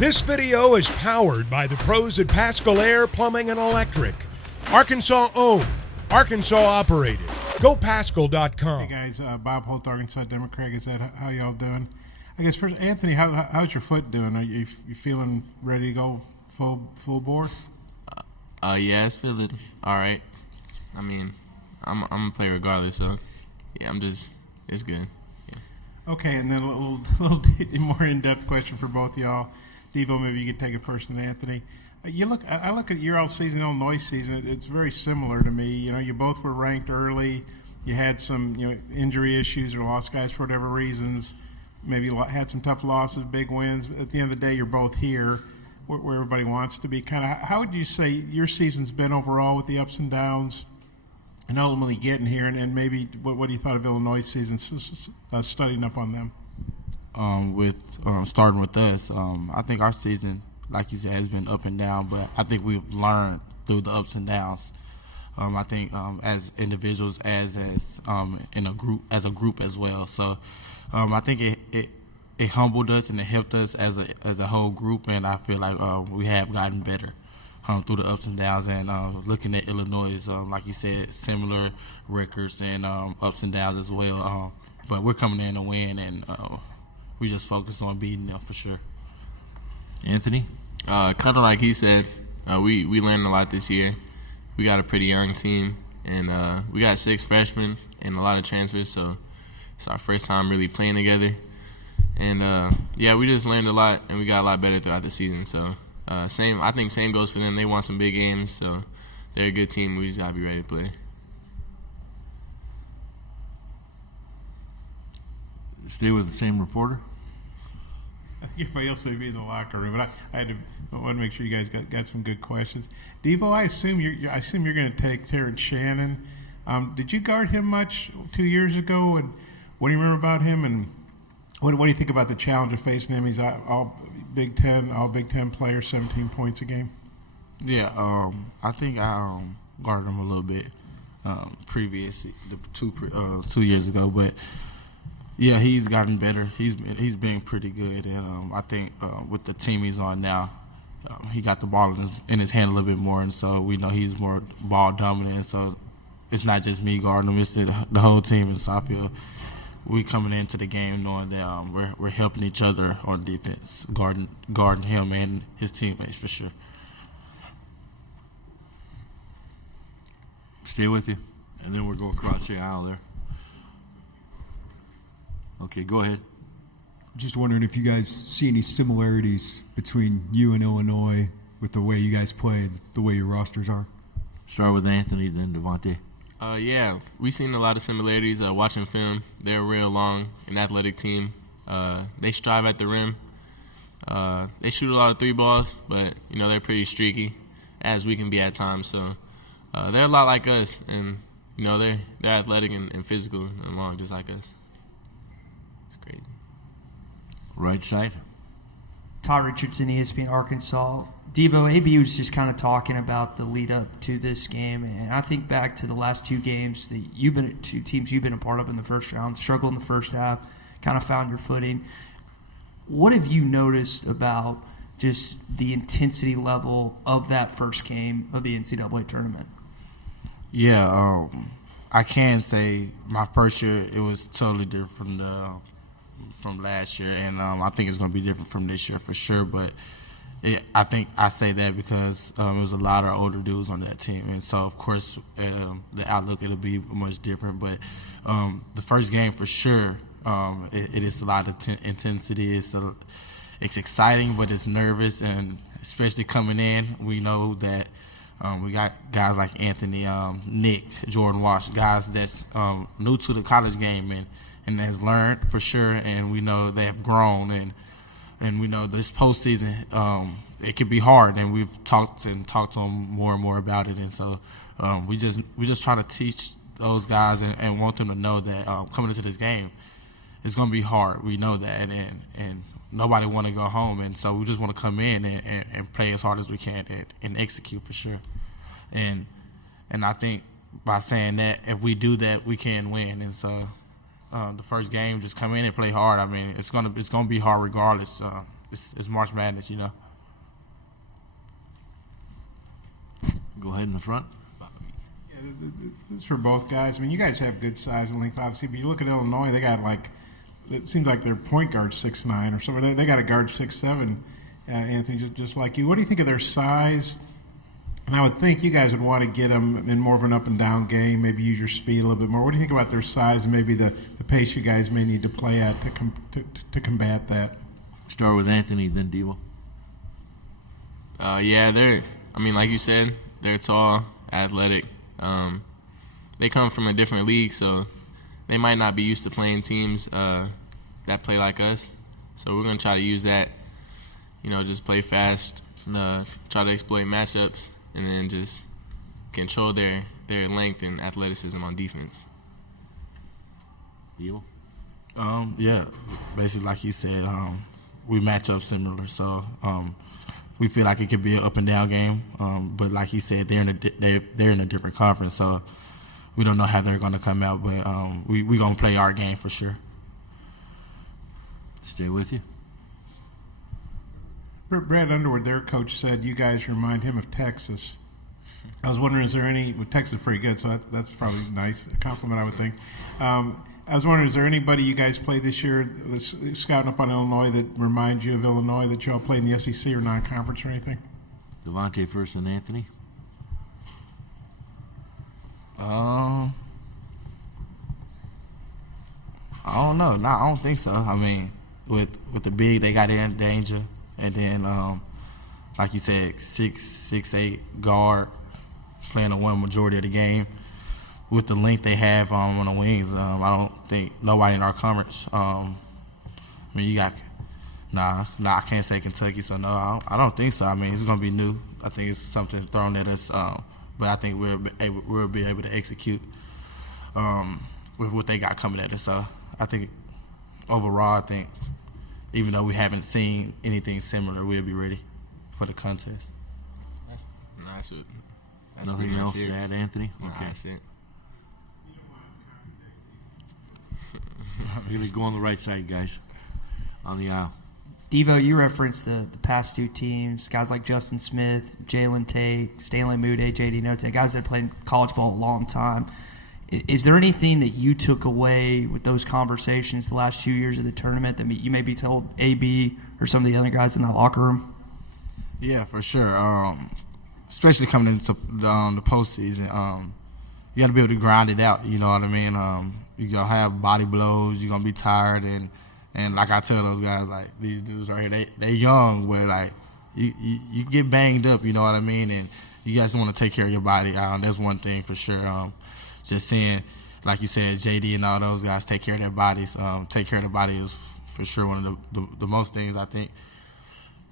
This video is powered by the pros at Pascal Air Plumbing and Electric. Arkansas owned, Arkansas operated. GoPascal.com. Hey guys, Bob Holt, Arkansas Democrat. Is that how y'all doing? I guess first, Anthony, how's your foot doing? Are you feeling ready to go full bore? Yeah, it's feeling all right. I mean, I'm gonna play regardless, so yeah, it's good. Yeah. Okay, and then a little more in-depth question for both y'all. Devo, maybe you could take it first, and Anthony. I look at your all season, Illinois season. It's very similar to me. You know, you both were ranked early. You had some, injury issues or lost guys for whatever reasons. Maybe had some tough losses, big wins. At the end of the day, you're both here, where everybody wants to be. Kind of, how would you say your season's been overall with the ups and downs, and ultimately getting here? And maybe what you thought of Illinois' season, studying up on them? Starting with us, I think our season, like you said, has been up and down, but I think we've learned through the ups and downs. I think as individuals, as in a group, as well. So I think it humbled us and it helped us as a whole group, and I feel like we have gotten better through the ups and downs. And looking at Illinois, like you said, similar records and ups and downs as well. But we're coming in to win, and we just focus on beating them for sure. Anthony? Kind of like he said, we learned a lot this year. We got a pretty young team, and we got 6 freshmen and a lot of transfers, so it's our first time really playing together. And, yeah, we just learned a lot, and we got a lot better throughout the season. So I think same goes for them. They won some big games, so they're a good team. We just got to be ready to play. Stay with the same reporter? Everybody else may be in the locker room, but I want to make sure you guys got some good questions. Devo, I assume you're going to take Terrence Shannon. Did you guard him much 2 years ago? And what do you remember about him? And what do you think about the challenge of facing him? He's all Big Ten player, 17 points a game. Yeah, I think I guarded him a little bit previously, 2 years ago, but. Yeah, he's gotten better. He's been pretty good, and I think with the team he's on now, he got the ball in his hand a little bit more, and so we know he's more ball dominant. And so it's not just me guarding him; it's the whole team. And so I feel we coming into the game knowing that we're helping each other on defense, guarding him and his teammates for sure. Stay with you, and then we'll go across the aisle there. Okay, go ahead. Just wondering if you guys see any similarities between you and Illinois with the way you guys play, the way your rosters are. Start with Anthony, then Davonte. Yeah, we've seen a lot of similarities. Watching film, they're a real long and athletic team. They strive at the rim. They shoot a lot of 3 balls, but they're pretty streaky, as we can be at times. So they're a lot like us, and they're athletic and physical and long, just like us. Right side. Todd Richardson, ESPN Arkansas. Devo, AB was just kind of talking about the lead up to this game, and I think back to the last 2 games that two teams you've been a part of in the first round, struggled in the first half, kind of found your footing. What have you noticed about just the intensity level of that first game of the NCAA tournament? Yeah, I can say my first year it was totally different from last year, and I think it's going to be different from this year for sure. But I think I say that because it was a lot of older dudes on that team, and so of course the outlook it'll be much different. But the first game for sure, it is a lot of intensity. It's exciting, but it's nervous, and especially coming in, we know that we got guys like Anthony, Nick, Jordan Walsh, guys that's new to the college game and has learned for sure, and we know they have grown, and we know this postseason it can be hard, and we've talked to them more and more about it, and so we just try to teach those guys and want them to know that coming into this game it's going to be hard. We know that, and nobody want to go home, and so we just want to come in and play as hard as we can and execute for sure, and I think by saying that if we do that we can win, and so. The first game, just come in and play hard. I mean, it's gonna be hard regardless. it's March Madness, you know. Go ahead in the front. This is for both guys. I mean, you guys have good size and length, obviously, but you look at Illinois, they got it seems like their point guard 6'9" or something. They got a guard 6'7", Anthony, just like you. What do you think of their size? And I would think you guys would want to get them in more of an up-and-down game, maybe use your speed a little bit more. What do you think about their size and maybe the pace you guys may need to play at to combat that? Start with Anthony, then Devo. Yeah, like you said, they're tall, athletic. They come from a different league, so they might not be used to playing teams that play like us. So we're going to try to use that, just play fast, try to exploit matchups, and then just control their length and athleticism on defense. Devo? Yeah, basically like you said, we match up similar, so we feel like it could be an up and down game. But like he said, they're in a different conference, so we don't know how they're going to come out. But we going to play our game for sure. Stay with you. Brad Underwood, their coach, said you guys remind him of Texas. I was wondering, is there any? Well, Texas is pretty good, so that's probably nice, a compliment, I would think. I was wondering, is there anybody you guys played this year that's scouting up on Illinois that reminds you of Illinois that you all played in the SEC or non-conference or anything? Davonte first and Anthony. I don't know. No, I don't think so. I mean, with the big, they got in danger, and then like you said, 6'8" guard playing the one majority of the game. With the length they have on the wings, I don't think nobody in our conference. I mean, you got I can't say Kentucky, so no, I don't think so. I mean, it's gonna be new. I think it's something thrown at us, but I think we'll be able to execute with what they got coming at us. So I think overall, even though we haven't seen anything similar, we'll be ready for the contest. That's Nothing else to add, Anthony? Nah, Okay. that's it. We're going to go on the right side, guys, on the aisle. Devo, you referenced the past two teams, guys like Justin Smith, Jalen Tate, Stanley Moody, J.D. Note, guys that have played college ball a long time. Is there anything that you took away with those conversations the last 2 years of the tournament that you maybe told AB or some of the other guys in that locker room? Yeah, for sure. Especially coming into the postseason, you got to be able to grind it out. You know what I mean? You're gonna have body blows. You're gonna be tired, and like I tell those guys, like these dudes right here, they young, where like you get banged up. You know what I mean? And you guys want to take care of your body. That's one thing for sure. Just seeing, like you said, JD and all those guys take care of their bodies. Take care of their body is for sure one of the most things I think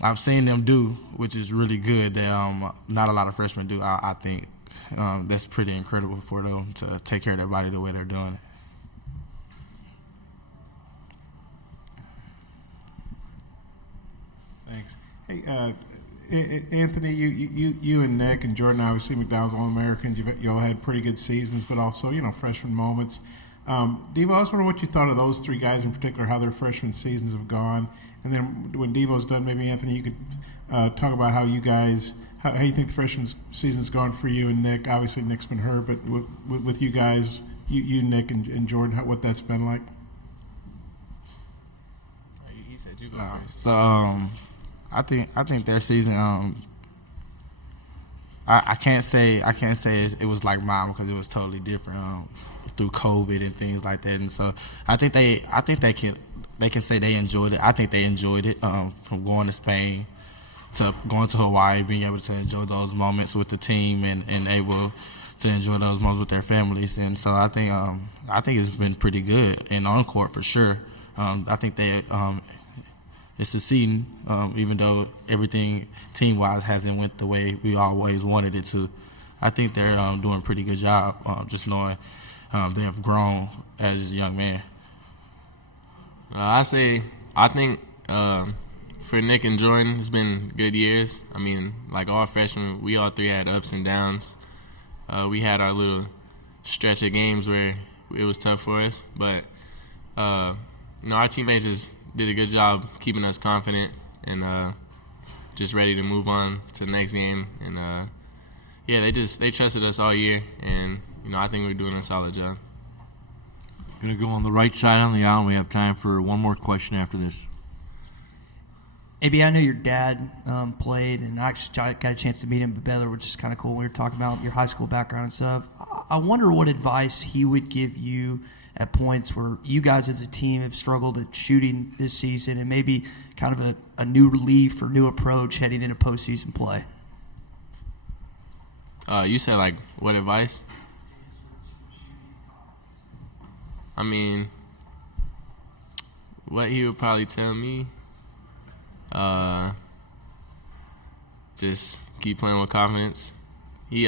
I've seen them do, which is really good that not a lot of freshmen do. I think that's pretty incredible for them to take care of their body the way they're doing it. Thanks. Hey, Anthony, you and Nick and Jordan, obviously McDowell's All-Americans. You all had pretty good seasons, but also freshman moments. Devo, I was wondering what you thought of those three guys in particular, how their freshman seasons have gone, and then when Devo's done, maybe Anthony, you could talk about how you guys, how you think the freshman season's gone for you and Nick. Obviously, Nick's been hurt, but with you guys, you Nick and Jordan, what that's been like. He said you go first. So I think their season. I can't say it was like mine because it was totally different through COVID and things like that. And so I think they can say they enjoyed it. I think they enjoyed it from going to Spain to going to Hawaii, being able to enjoy those moments with the team and able to enjoy those moments with their families. And so I think it's been pretty good and on court for sure. I think they is succeeding, even though everything team-wise hasn't went the way we always wanted it to. I think they're doing a pretty good job, just knowing they have grown as a young man. I think for Nick and Jordan, it's been good years. I mean, like all freshmen, we all three had ups and downs. We had our little stretch of games where it was tough for us, but our teammates just did a good job keeping us confident and just ready to move on to the next game. And they trusted us all year, and I think we're doing a solid job. Going to go on the right side on the aisle. We have time for one more question after this. AB, I know your dad played, and I actually got a chance to meet him at Baylor, which is kind of cool. We were talking about your high school background and stuff. I wonder what advice he would give you at points where you guys as a team have struggled at shooting this season, and maybe kind of a new relief or new approach heading into postseason play. You said, like, what advice? I mean, what he would probably tell me, just keep playing with confidence. He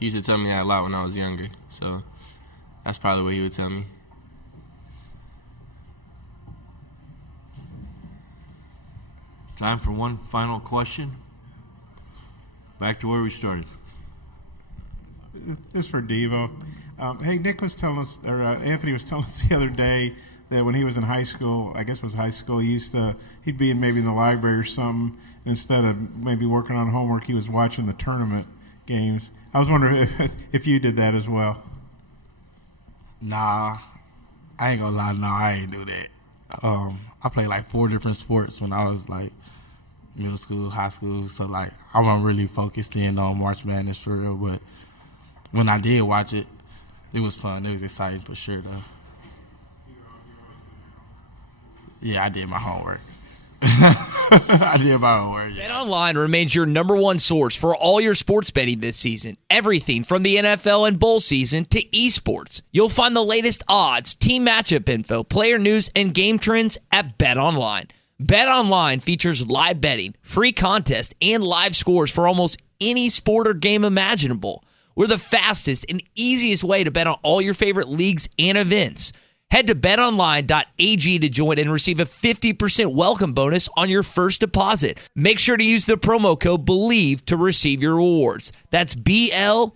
used to tell me that a lot when I was younger, so that's probably what he would tell me. Time for one final question. Back to where we started. This is for Devo. Hey, Nick was telling us, or Anthony was telling us the other day that when he was in high school, I guess it was high school, he'd be maybe in the library or something. Instead of maybe working on homework, he was watching the tournament games. I was wondering if you did that as well. Nah, I ain't gonna lie. No, I ain't do that. I played like 4 different sports when I was like middle school, high school. So like I wasn't really focused in on March Madness for real. But when I did watch it, it was fun. It was exciting for sure, though. Yeah, I did my homework. I did my homework. Yeah. BetOnline remains your number one source for all your sports betting this season. Everything from the NFL and bowl season to esports. You'll find the latest odds, team matchup info, player news, and game trends at BetOnline. BetOnline features live betting, free contests, and live scores for almost any sport or game imaginable. We're the fastest and easiest way to bet on all your favorite leagues and events. Head to betonline.ag to join and receive a 50% welcome bonus on your first deposit. Make sure to use the promo code BELIEVE to receive your rewards. That's BLEAV.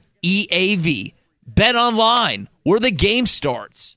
Bet Online, where the game starts.